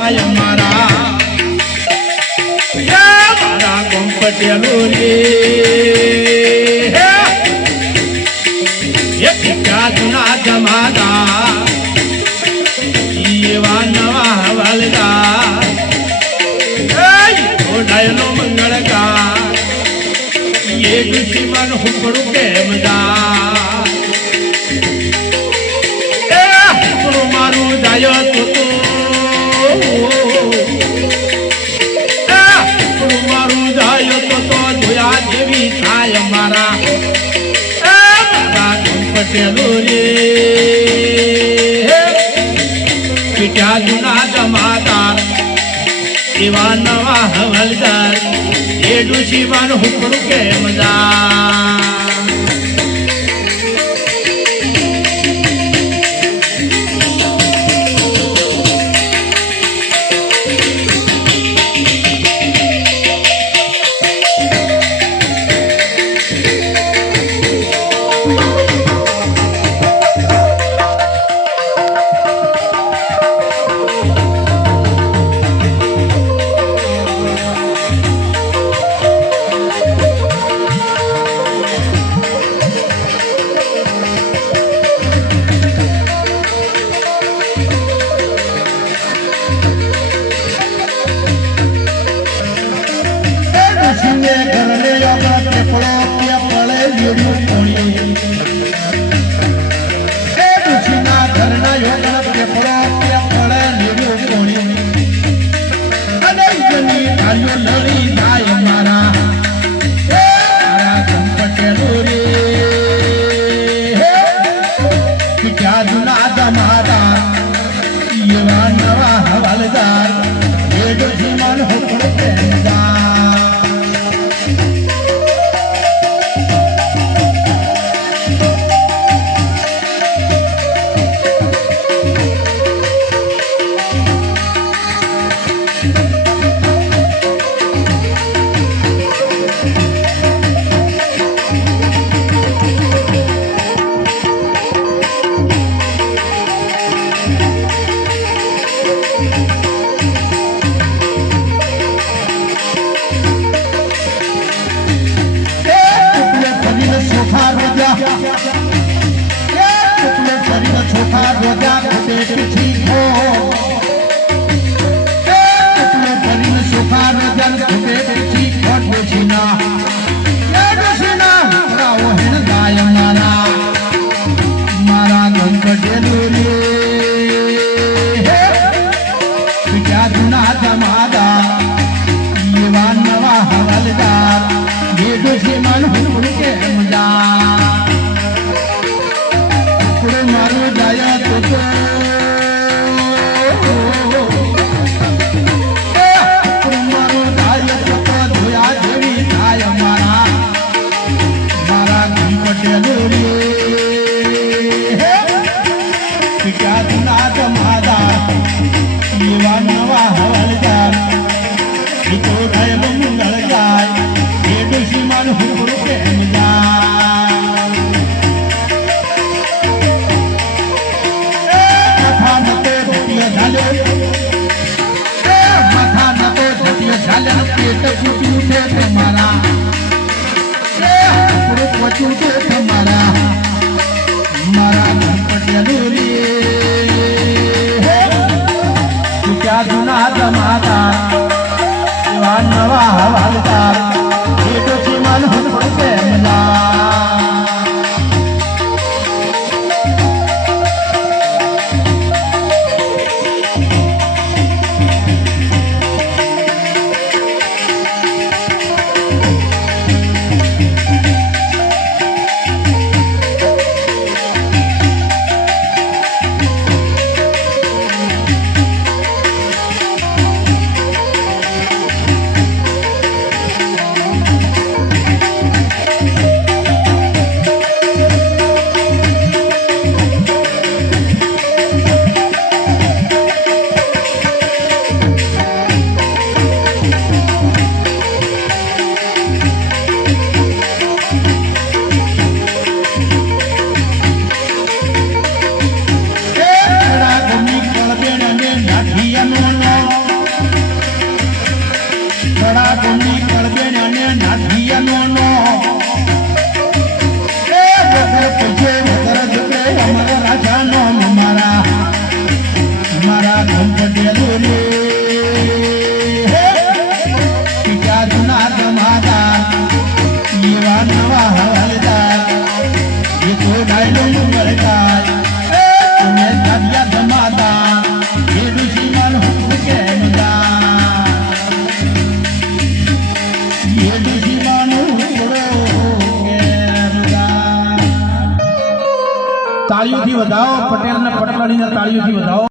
થાય મારા મારા કોમ્પટેલું રે જુના જમાદા એવા નવા હવાલદાર ડાયનો મંગળકાર એ દુશ્મન હુકડું કેમ દા નાખેલું રે પીઠા જૂના જમાદાર એવા નવા હવલદાર એ ડુસી મારું હુકડું કેમ Are you lonely, my તાળીઓથી વધાવો પટેલને પટલાણીને તાળીઓથી વધાવો.